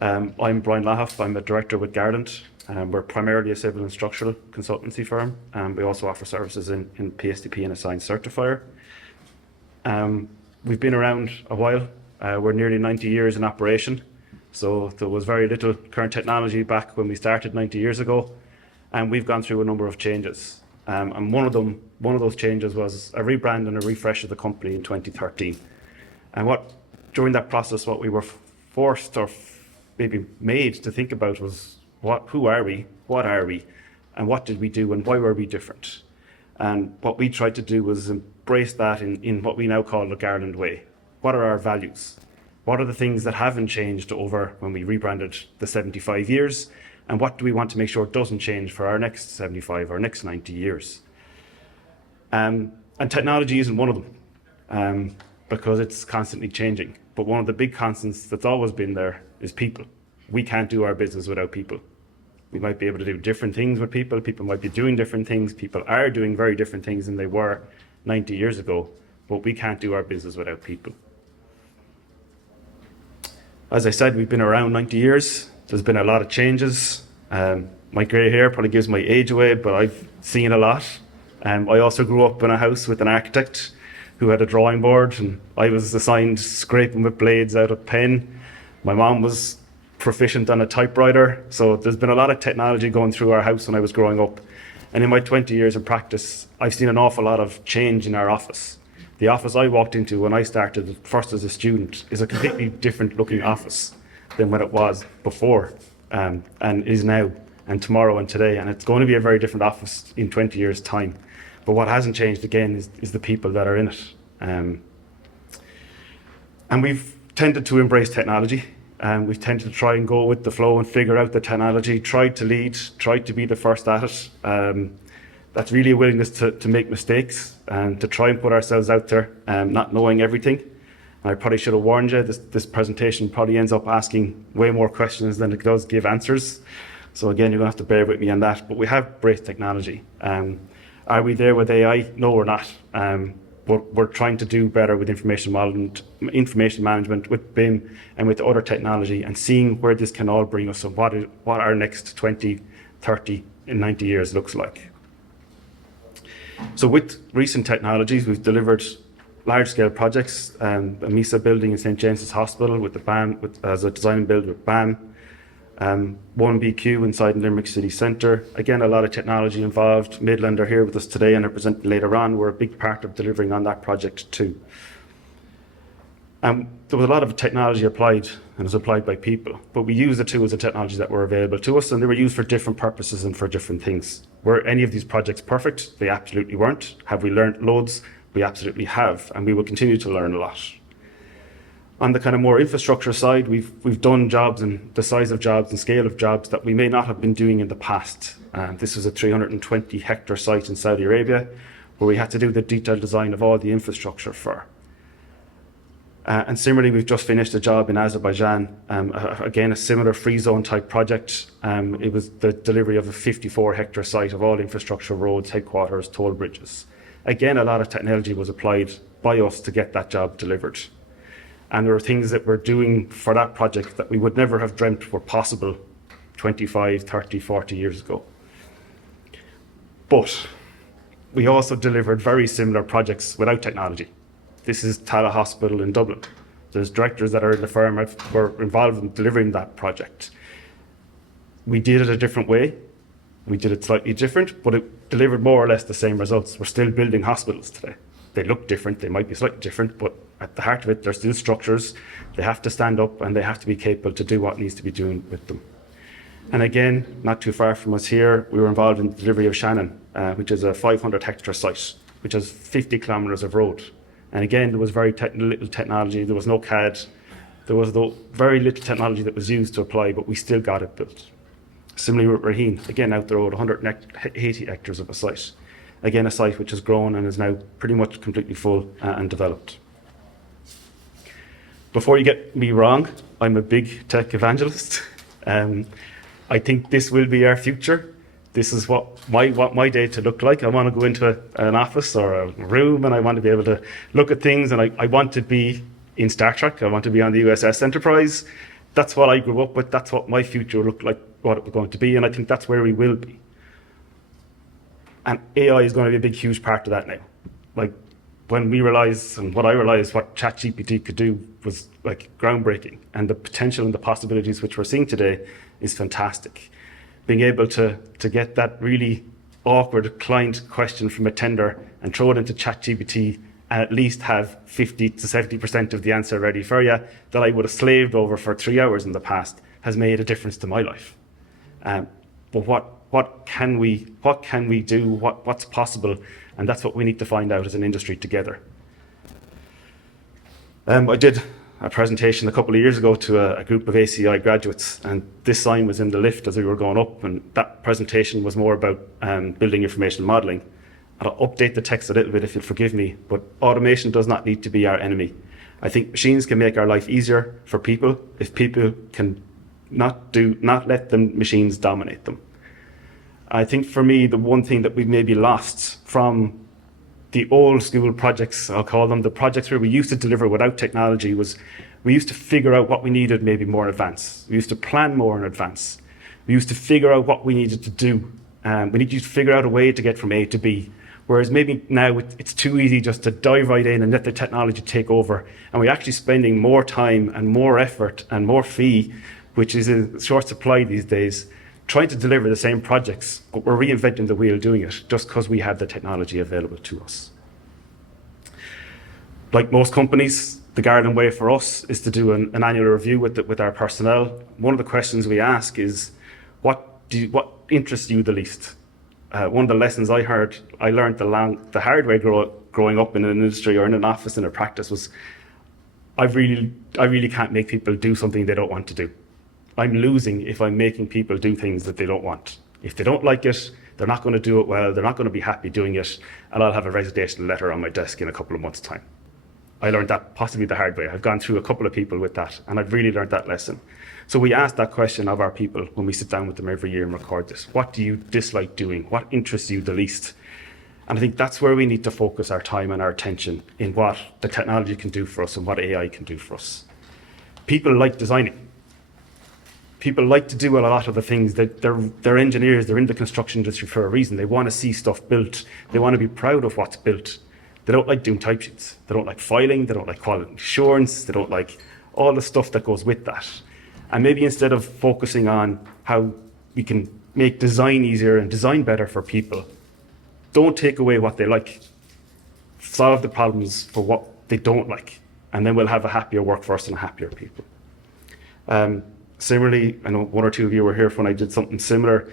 I'm Brian Lahiff. I'm a director with Garland. We're primarily a civil and structural consultancy firm. We also offer services in PSTP and a science certifier. We've been around a while. We're nearly 90 years in operation. So there was very little current technology back when we started 90 years ago. And we've gone through a number of changes. And one of those changes was a rebrand and a refresh of the company in 2013. And during that process, what we were forced or maybe made to think about was who are we, what are we, and what did we do, and why were we different? And what we tried to do was embrace that in what we now call the Garland way. What are our values? What are the things that haven't changed over when we rebranded the 75 years? And what do we want to make sure doesn't change for our next 75 or next 90 years? And technology isn't one of them, because it's constantly changing. But one of the big constants that's always been there is people. We can't do our business without people. We might be able to do different things with people. People might be doing different things. People are doing very different things than they were 90 years ago. But we can't do our business without people. As I said, we've been around 90 years. There's been a lot of changes. My grey hair probably gives my age away, but I've seen a lot. I also grew up in a house with an architect who had a drawing board, and I was assigned scraping with blades out of pen. My mom was proficient on a typewriter. So there's been a lot of technology going through our house when I was growing up. And in my 20 years in practice, I've seen an awful lot of change in our office. The office I walked into when I started first as a student is a completely different looking office than what it was before, and is now, and tomorrow and today. And it's going to be a very different office in 20 years' time. But what hasn't changed again is the people that are in it. And we've tended to embrace technology. We've tended to try and go with the flow and figure out the technology, tried to lead, tried to be the first at it. That's really a willingness to make mistakes and to try and put ourselves out there, not knowing everything. And I probably should have warned you, this presentation probably ends up asking way more questions than it does give answers. So again, you're going to have to bear with me on that. But we have embraced technology. Are we there with AI? No, we're not. We're trying to do better with information management, with BIM and with other technology, and seeing where this can all bring us and what our next 20, 30 and 90 years looks like. So with recent technologies, we've delivered large-scale projects, a MISA building in St. James's Hospital with the BAM, as a design and build with BAM, 1BQ inside Limerick City Centre. Again, a lot of technology involved. Midland are here with us today and are presenting later on. We're a big part of delivering on that project too. There was a lot of technology applied, and it was applied by people, but we used the tools and technologies that were available to us, and they were used for different purposes and for different things. Were any of these projects perfect? They absolutely weren't. Have we learned loads? We absolutely have, and we will continue to learn a lot. On the kind of more infrastructure side, we've done jobs and the size of jobs and scale of jobs that we may not have been doing in the past. This was a 320 hectare site in Saudi Arabia where we had to do the detailed design of all the infrastructure for. And similarly, we've just finished a job in Azerbaijan, again, a similar free zone type project. It was the delivery of a 54 hectare site of all infrastructure, roads, headquarters, toll bridges. Again, a lot of technology was applied by us to get that job delivered. And there are things that we're doing for that project that we would never have dreamt were possible 25, 30, 40 years ago. But we also delivered very similar projects without technology. This is Tala Hospital in Dublin. There's directors that are in the firm that were involved in delivering that project. We did it a different way. We did it slightly different, but it delivered more or less the same results. We're still building hospitals today. They look different, they might be slightly different, but at the heart of it, they're still structures. They have to stand up and they have to be capable to do what needs to be doing with them. And again, not too far from us here, we were involved in the delivery of Shannon, which is a 500 hectare site, which has 50 kilometres of road. And again, there was very little technology, there was no CAD, there was very little technology that was used to apply, but we still got it built. Similarly with Raheen, again out the road, 180 hectares of a site. Again, a site which has grown and is now pretty much completely full and developed. Before you get me wrong, I'm a big tech evangelist. I think this will be our future. This is what my day to look like. I want to go into an office or a room and I want to be able to look at things, and I want to be in Star Trek. I want to be on the USS Enterprise That's what I grew up with. That's what my future looked like, what it was going to be. And I think that's where we will be. And AI is going to be a big, huge part of that now. Like when we realized, and what I realized, what ChatGPT could do was like groundbreaking. And the potential and the possibilities which we're seeing today is fantastic. Being able to get that really awkward client question from a tender and throw it into ChatGPT and at least have 50 to 70% of the answer ready for you that I would have slaved over for 3 hours in the past has made a difference to my life. But what can we do? What's possible? And that's what we need to find out as an industry together. I did a presentation a couple of years ago to a group of ACI graduates, and this sign was in the lift as we were going up, and that presentation was more about building information modeling. And I'll update the text a little bit if you'll forgive me, but automation does not need to be our enemy. I think machines can make our life easier for people if people can not let the machines dominate them. I think for me, the one thing that we've maybe lost from the old school projects, I'll call them, the projects where we used to deliver without technology, was we used to figure out what we needed maybe more in advance. We used to plan more in advance. We used to figure out what we needed to do. We needed to figure out a way to get from A to B. Whereas maybe now it's too easy just to dive right in and let the technology take over. And we're actually spending more time and more effort and more fee, which is in short supply these days, trying to deliver the same projects, but we're reinventing the wheel doing it just because we have the technology available to us. Like most companies, the garden way for us is to do an annual review with our personnel. One of the questions we ask is, what interests you the least? One of the lessons I learned the hard way growing up in an industry or in an office in a practice was, I really can't make people do something they don't want to do. I'm losing if I'm making people do things that they don't want. If they don't like it, they're not going to do it well, they're not going to be happy doing it, and I'll have a resignation letter on my desk in a couple of months' time. I learned that possibly the hard way. I've gone through a couple of people with that, and I've really learned that lesson. So we ask that question of our people when we sit down with them every year and record this. What do you dislike doing? What interests you the least? And I think that's where we need to focus our time and our attention, in what the technology can do for us and what AI can do for us. People like designing. People like to do a lot of the things that they're engineers, they're in the construction industry for a reason. They want to see stuff built. They want to be proud of what's built. They don't like doing type sheets. They don't like filing. They don't like quality assurance. They don't like all the stuff that goes with that. And maybe instead of focusing on how we can make design easier and design better for people, don't take away what they like. Solve the problems for what they don't like. And then we'll have a happier workforce and happier people. Similarly, I know one or two of you were here when I did something similar.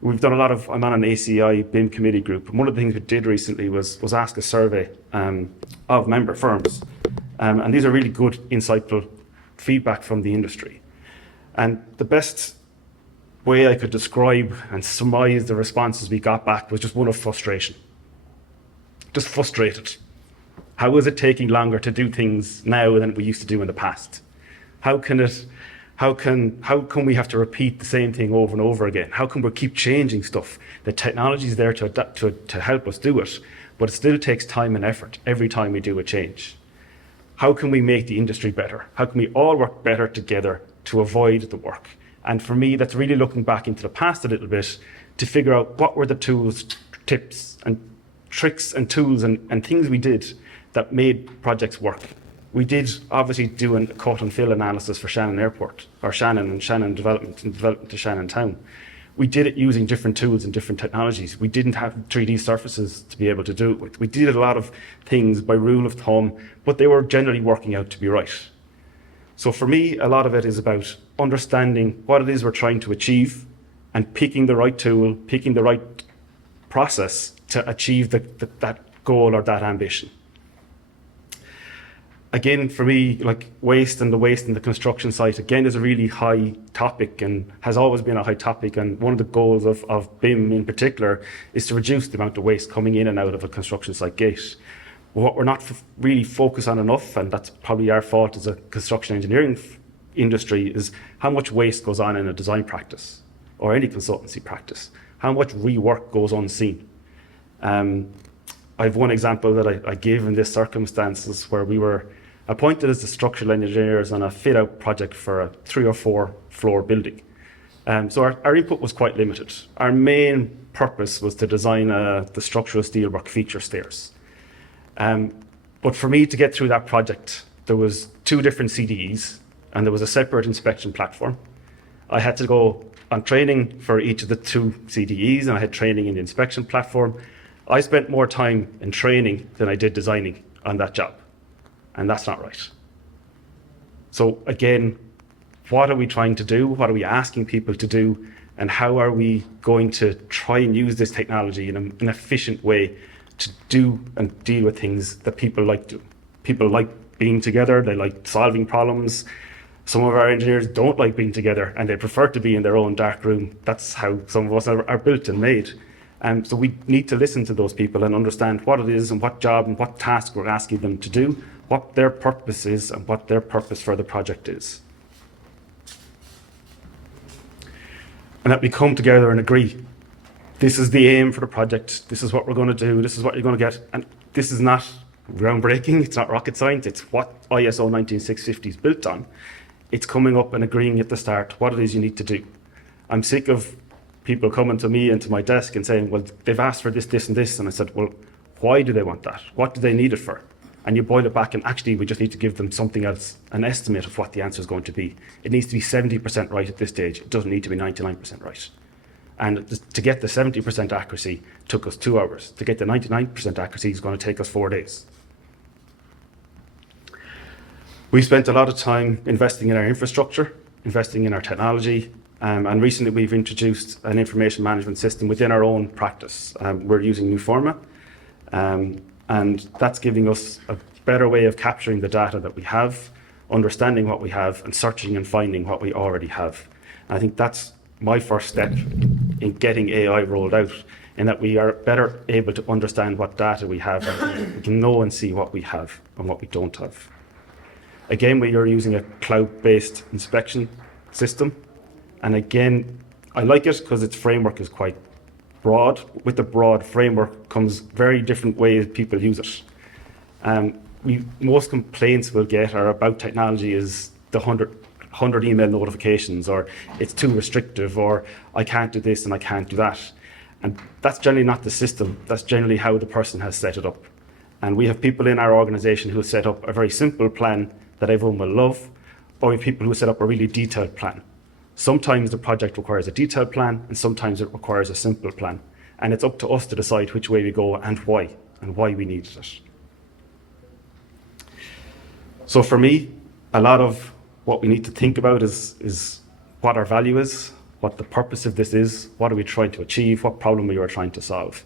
We've done I'm on an ACI BIM committee group. And one of the things we did recently was ask a survey of member firms. And these are really good, insightful feedback from the industry. And the best way I could describe and surmise the responses we got back was just one of frustration. Just frustrated. How is it taking longer to do things now than we used to do in the past? How can we have to repeat the same thing over and over again? How can we keep changing stuff? The technology is there to adapt to help us do it, but it still takes time and effort every time we do a change. How can we make the industry better? How can we all work better together to avoid the work? And for me, that's really looking back into the past a little bit to figure out what were the tools, tips and tricks and tools and things we did that made projects work. We did obviously do a cut and fill analysis for Shannon Airport, or Shannon and Shannon Development and Development to Shannon Town. We did it using different tools and different technologies. We didn't have 3D surfaces to be able to do it with. We did a lot of things by rule of thumb, but they were generally working out to be right. So for me, a lot of it is about understanding what it is we're trying to achieve and picking the right tool, picking the right process to achieve that goal or that ambition. Again, for me, like waste and the construction site, again, is a really high topic and has always been a high topic. And one of the goals of BIM in particular is to reduce the amount of waste coming in and out of a construction site gate. What we're not really focused on enough, and that's probably our fault as a construction engineering industry, is how much waste goes on in a design practice or any consultancy practice. How much rework goes unseen. I have one example that I gave in this circumstances where we were appointed as the structural engineers on a fit-out project for a 3 or 4 floor building. So our input was quite limited. Our main purpose was to design the structural steelwork feature stairs. But for me to get through that project, there was 2 different CDEs, and there was a separate inspection platform. I had to go on training for each of the 2 CDEs, and I had training in the inspection platform. I spent more time in training than I did designing on that job, and that's not right. So again, what are we trying to do? What are we asking people to do? And how are we going to try and use this technology in an efficient way to do and deal with things that people like doing? People like being together, they like solving problems. Some of our engineers don't like being together and they prefer to be in their own dark room. That's how some of us are built and made. So we need to listen to those people and understand what it is and what job and what task we're asking them to do, what their purpose is and what their purpose for the project is. And that we come together and agree, this is the aim for the project, this is what we're going to do, this is what you're going to get. And this is not groundbreaking, it's not rocket science, it's what ISO 19650 is built on. It's coming up and agreeing at the start what it is you need to do. I'm sick of people coming to me and to my desk and saying, well, they've asked for this, this, and this. And I said, well, why do they want that? What do they need it for? And you boil it back, and actually, we just need to give them something else, an estimate of what the answer is going to be. It needs to be 70% right at this stage. It doesn't need to be 99% right. And to get the 70% accuracy took us 2 hours. To get the 99% accuracy is going to take us 4 days. We spent a lot of time investing in our infrastructure, investing in our technology, and recently we've introduced an information management system within our own practice. We're using Nuforma, and that's giving us a better way of capturing the data that we have, understanding what we have, and searching and finding what we already have. And I think that's my first step in getting AI rolled out, in that we are better able to understand what data we have, and we can know and see what we have and what we don't have. Again, we are using a cloud-based inspection system. And again, I like it because its framework is quite broad. With the broad framework comes very different ways people use it. Most complaints we'll get are about technology is the 100 email notifications, or it's too restrictive, or I can't do this and I can't do that. And that's generally not the system. That's generally how the person has set it up. And we have people in our organization who set up a very simple plan that everyone will love, or we have people who set up a really detailed plan. Sometimes the project requires a detailed plan, and sometimes it requires a simple plan. And it's up to us to decide which way we go and why we need it. So for me, a lot of what we need to think about is what our value is, what the purpose of this is, what are we trying to achieve, what problem we are trying to solve.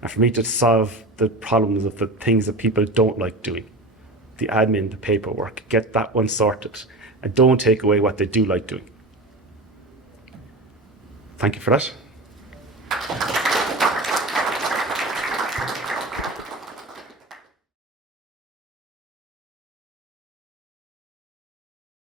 And for me to solve the problems of the things that people don't like doing, the admin, the paperwork, get that one sorted, and don't take away what they do like doing. Thank you for that.